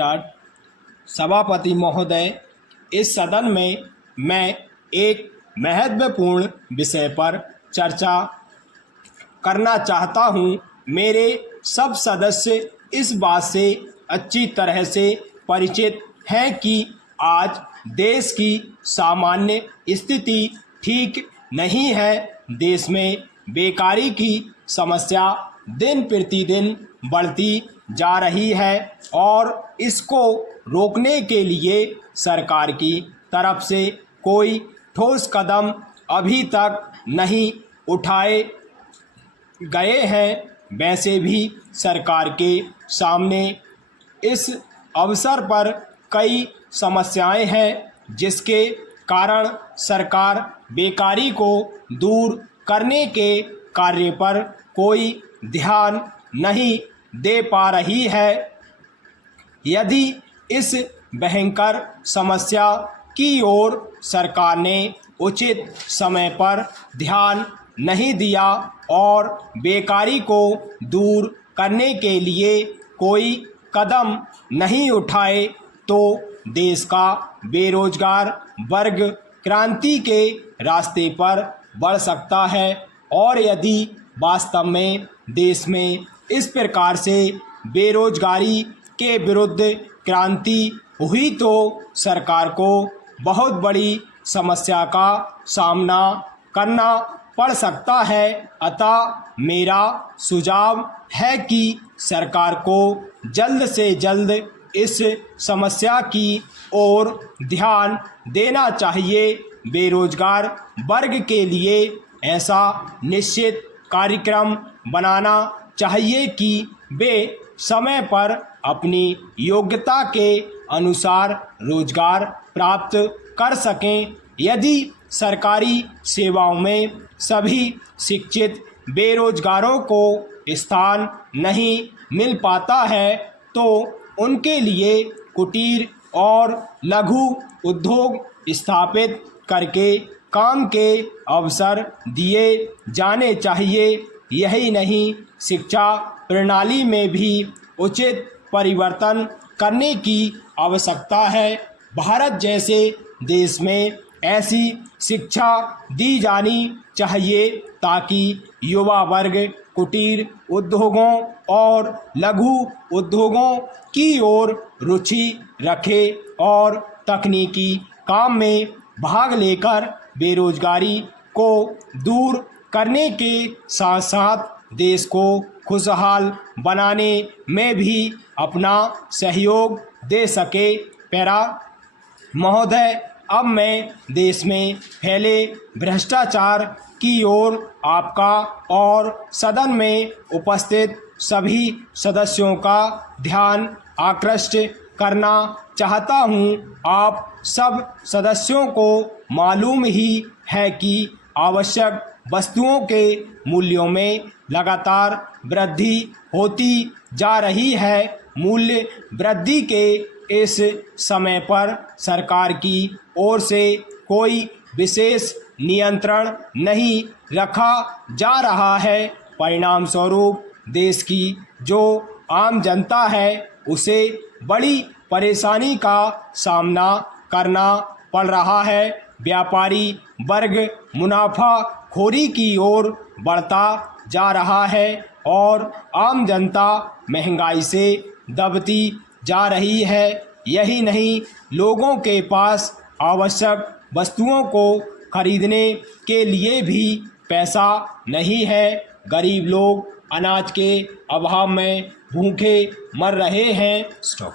Start. सभापति महोदय, इस सदन में मैं एक महत्वपूर्ण विषय पर चर्चा करना चाहता हूं। मेरे सब सदस्य इस बात से अच्छी तरह से परिचित हैं कि आज देश की सामान्य स्थिति ठीक नहीं है। देश में बेकारी की समस्या दिन प्रतिदिन बढ़ती जा रही है और इसको रोकने के लिए सरकार की तरफ से कोई ठोस कदम अभी तक नहीं उठाए गए हैं। वैसे भी सरकार के सामने इस अवसर पर कई समस्याएं हैं, जिसके कारण सरकार बेकारी को दूर करने के कार्य पर कोई ध्यान नहीं दे पा रही है। यदि इस भयंकर समस्या की ओर सरकार ने उचित समय पर ध्यान नहीं दिया और बेकारी को दूर करने के लिए कोई कदम नहीं उठाए, तो देश का बेरोजगार वर्ग क्रांति के रास्ते पर बढ़ सकता है। और यदि वास्तव में देश में इस प्रकार से बेरोजगारी के विरुद्ध क्रांति हुई तो सरकार को बहुत बड़ी समस्या का सामना करना पड़ सकता है। अतः मेरा सुझाव है कि सरकार को जल्द से जल्द इस समस्या की ओर ध्यान देना चाहिए। बेरोजगार वर्ग के लिए ऐसा निश्चित कार्यक्रम बनाना चाहिए कि वे समय पर अपनी योग्यता के अनुसार रोजगार प्राप्त कर सकें। यदि सरकारी सेवाओं में सभी शिक्षित बेरोजगारों को स्थान नहीं मिल पाता है, तो उनके लिए कुटीर और लघु उद्योग स्थापित करके काम के अवसर दिए जाने चाहिए। यही नहीं, शिक्षा प्रणाली में भी उचित परिवर्तन करने की आवश्यकता है। भारत जैसे देश में ऐसी शिक्षा दी जानी चाहिए ताकि युवा वर्ग कुटीर उद्योगों और लघु उद्योगों की ओर रुचि रखे और तकनीकी काम में भाग लेकर बेरोजगारी को दूर करने के साथ साथ देश को खुशहाल बनाने में भी अपना सहयोग दे सके। पैरा महोदय, अब मैं देश में फैले भ्रष्टाचार की ओर आपका और सदन में उपस्थित सभी सदस्यों का ध्यान आकृष्ट करना चाहता हूं। आप सब सदस्यों को मालूम ही है कि आवश्यक वस्तुओं के मूल्यों में लगातार वृद्धि होती जा रही है। मूल्य वृद्धि के इस समय पर सरकार की ओर से कोई विशेष नियंत्रण नहीं रखा जा रहा है। परिणाम स्वरूप देश की जो आम जनता है उसे बड़ी परेशानी का सामना करना पड़ रहा है। व्यापारी वर्ग मुनाफाखोरी की ओर बढ़ता जा रहा है और आम जनता महंगाई से दबती जा रही है। यही नहीं, लोगों के पास आवश्यक वस्तुओं को खरीदने के लिए भी पैसा नहीं है। गरीब लोग अनाज के अभाव में भूखे मर रहे हैं। स्टॉप।